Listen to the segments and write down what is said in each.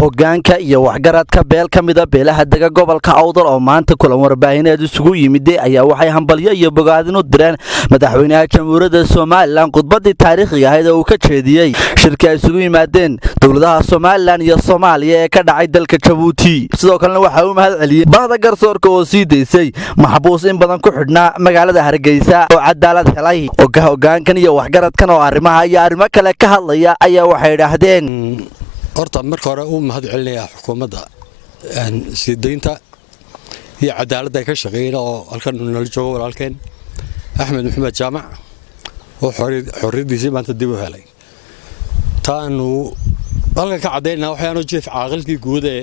hoggaanka iyo waxgaradka beel ka mid ah beelaha dega gobolka Awdal oo maanta kulan warbaahineed isugu yimid ayaa waxay hambalyo iyo bogaadin u direen madaxweynaha Jamhuuriyadda Soomaaliland khudbadii taariikhiga ahayd oo uu ka jeediyay shirka ay isugu yimaadeen dawladaha Soomaaliland iyo Soomaaliya ee ka dhacay dalka Djibouti sidoo kalena waxa uu mahad celiyay baahda garsoorka oo sii deysay maxbuus in badan ku xidhnaa magaalada Hargeysa oo cadaalad helay hoggaankan iyo waxgaradkan oo arrimaha iyo arrimo kale ka hadlaya ayaa waxay yiraahdeen horta marka hore uu mahad celinayaa xukuumadda sideynta iyo cadaaladda ka shaqeeyay oo halkan nala joogo walaalkeen Axmed Maxamed Jaamac oo xorriyadiisa maanta dib u helay taanu halka ka cadeynaa waxaanu jiif caaqilkii guud ee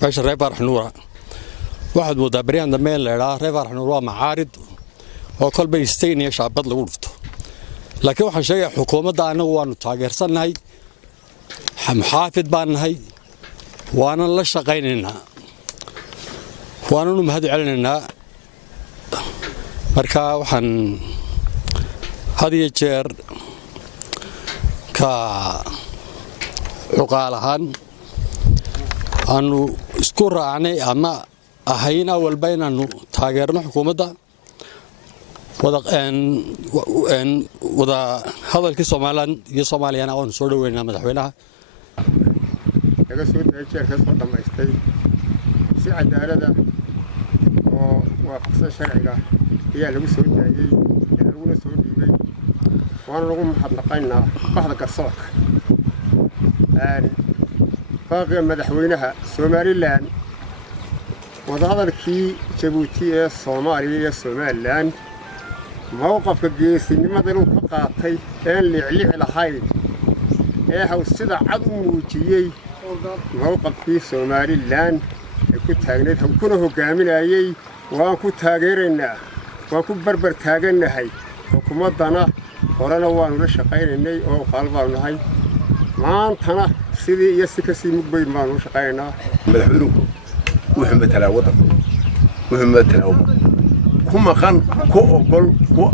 meesha reer Faarax Nuur waxaad moodaa bariyaan dambe leeyahay reer Faarax Nuur waa macaarid oo kolba isteyn iyo shaabad lagu dhufto laakiin waxaan sheegayaa xukuumadda anagu waanu taageersanahay محافظ بانهاي وانا لا شقيننا وانا نمهد علينا marka waxaan hadiye jeer ka uqaalahan aanu isku raacnay ama ahayna walba inaanu taageerno xukuumadda wada hadalkii Soomaaliland iyo Soomaaliyana oo soo dhaweynaa madaxweynaha laga soo daajeer ka soo dhameystay si cadaalad ah oo waafaqsan sharciga ayaa lagu soo daayay laguna soo dhiibay waana lagu mahadnaqaynaa baxda garsoorka baaqi madaxweynaha Soomaaliland wada hadalkii Djibouti ee Soomaaliya iyo Soomaaliland موقف geesinimada uu ka qaatay ee liicliic lahayd ee hawsida cad u muujiyay موقفkii Soomaaliland ee ku taagneed kuna hogaaminayay waan ku taageeraynaa waan ku barbar taaganahay xukuumadana horena waanu la shaqaynaynay oo qalbaan nahay maantana sidii iyo si ka sii mugbayn baanu shaqaynaa madaxweynuhu wuxuu matalaa wadanka wuxuu matalaa kuma qan ku ogol ku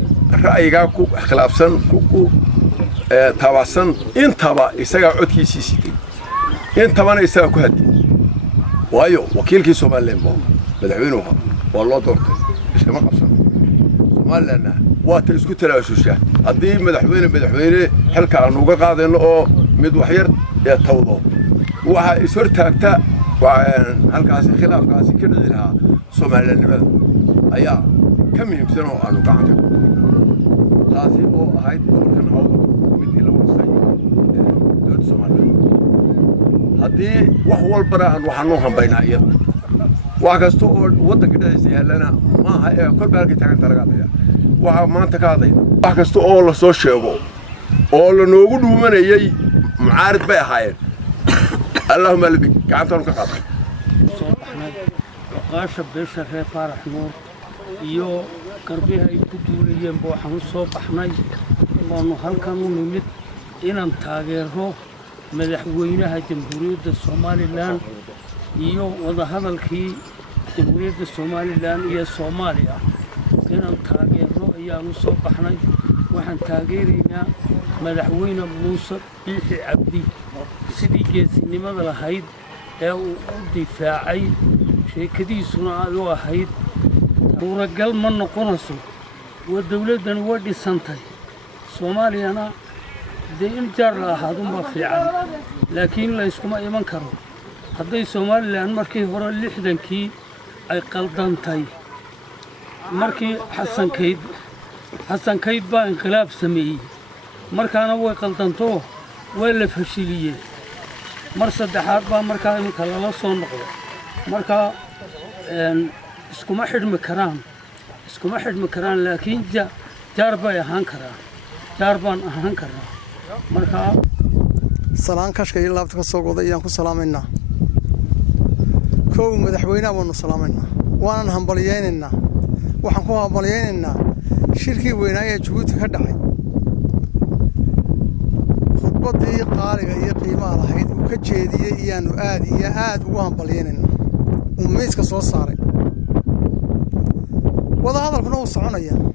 ra'yiga ku khilaafsan ku taabasan intaba isaga codkiisii sitay intabana isaga ku hadii waayo wakiilkii Soomaaliland madaxweynuhu waa loo doortay iskama qabsan Soomaaliland waa ta isku talaasusha hadii madaxweyne xilka aanu uga qaadayno oo mid wax yar ee tawdo waxa is hortaagta halkaasi khilaafkaasi ka dhici lahaa Soomaaliland ayaa كم يمسنوا أنو قاعدة تاسي أو هاي كان هو مثل الوصي دود سومالي هذه وهو البراء وحنوهم بين أيضا وعكستو وده كده يسهلنا ما هي كل بالك تكن ترقابيا وما تكاذين وعكستو أول سوشيو أول نوجود من يجي معارض بيا هاي اللهم لبيك كعنتهم كقاطع وقاش بيش في فرح نور iyo qarbiha ay ku duuliyeen boo waxaan soo baxnay oo halkan u nimid inaan taageero madaxweynaha Jamhuuriyadda Soomaaliland iyo wada hadalkii Jamhuuriyadda Soomaaliland iyo Soomaaliya inaan taageero ayaan soo baxnay waxaan taageeraynaa madaxweyne Muuse Biixi Cabdi sidii geesinimada lahayd ee uu u difaacay sheekadiisuna ay u ahayd ورجال من قنصو والدولة ودي سنتي سوماليا أنا دي إنجار لها هذا ما في عن لكن لا يسكم أي من كرو هذا سومالي لأن مركي هو اللي حدن كي أي قلدان تاي مركي حسن كيد با انقلاب سمي مركانا هو قلدان تو ولا فشيلية مرصد حرب با مركا إنك الله صنع مركا اسكو ما حد مكران لكن جاربا يهان كرا جاربان أهان كرا مركا سلام كشكي الله بتكسر قضية كل سلامنا كوم مدحوينا ونو سلامنا وانا همبلييننا وحنكون همبلييننا شركي ويناية جبوت كدعي خطبتي قارقة هي قيمة لهيد وكجيدية إيانو آد وهمبلييننا وميسك صوت صاري وهذا هذا الكلام صعونيا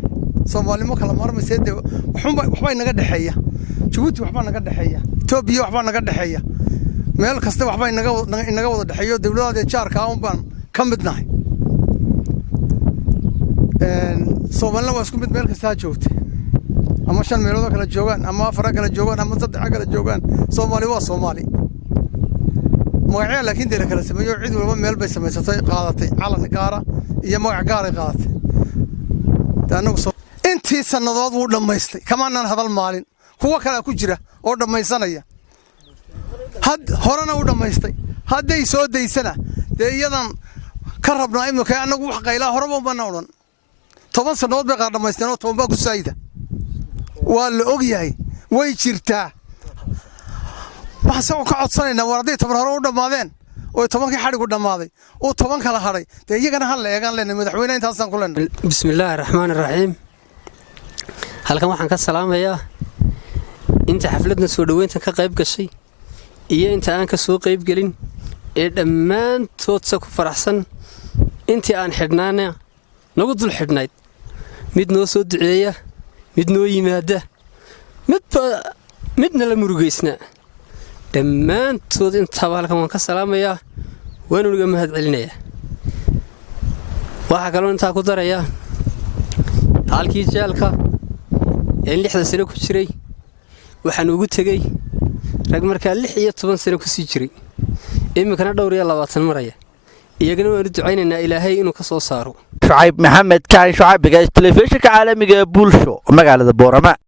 Soomaali ma kala marmaysid waxba naga dhaxeeya Djibouti waxba naga dhaxeeya Ethiopia waxba naga dhaxeeya meel kasta waxba inaga wada dhaxeeyo dawladda jaarka aan baan ka midnahay Soomaaliland waa isku mid meel kasta joogta ama 5 meelood kala joogan ama 4 kala joogan ama 3 kala joogan Soomaali waa Soomaali magaca laakiin dee kala sameeyo cid walba meel bay samaysatay qaadatay calan gaara iyo magac gaar ay qaadatay taanagu intii sanadood uu dhameystay kamaanaan hadal maalin kuwa kale ku jira oo dhamaysanaya horena uu dhameystay hadday soo daysana dee iyadan ka rabnaa imika anagu wax qayla horaba bana oran 10 sanadood bay qaar dhamaysteen oo 10 baa ku saayida waa la og yahay way jirtaa waxaan ka codsanaynaa warday 10 hore u dhamaadeen oo 10kii xarigu dhamaaday oo 10 kala haray dee iyagana hal eegan leenay madaxweynaha intaasaan ku leenay bismillaahir rahmaanir rahiim halkan waxaan ka salaamayaa inta xafladna soo dhaweynta ka qayb gashay iyo inta aan ka soo qayb galin ee dhammaantood ku faraxsan intii aan xidhnaana nagu dul xidhnayd mid noo soo duceeya mid noo yimaada midna la murugeysna dhammaantood intaaba halkan waan ka salaamayaa waan uga mahad celinayaa waxa kale oo inta ku daraya halkii jeelka ee 6 sano ku jiray waxaan ugu tagay rag markaa 6 iyo 10 sano ku sii jiray imikana dhowr iyo 20 maraya iyagana waan ducaynaynaa ilaahay inuu ka soo saaro Shucayb Maxamed Kaan Shucaybiga telefishinka caalamiga ee Bulsho magaalada Boorama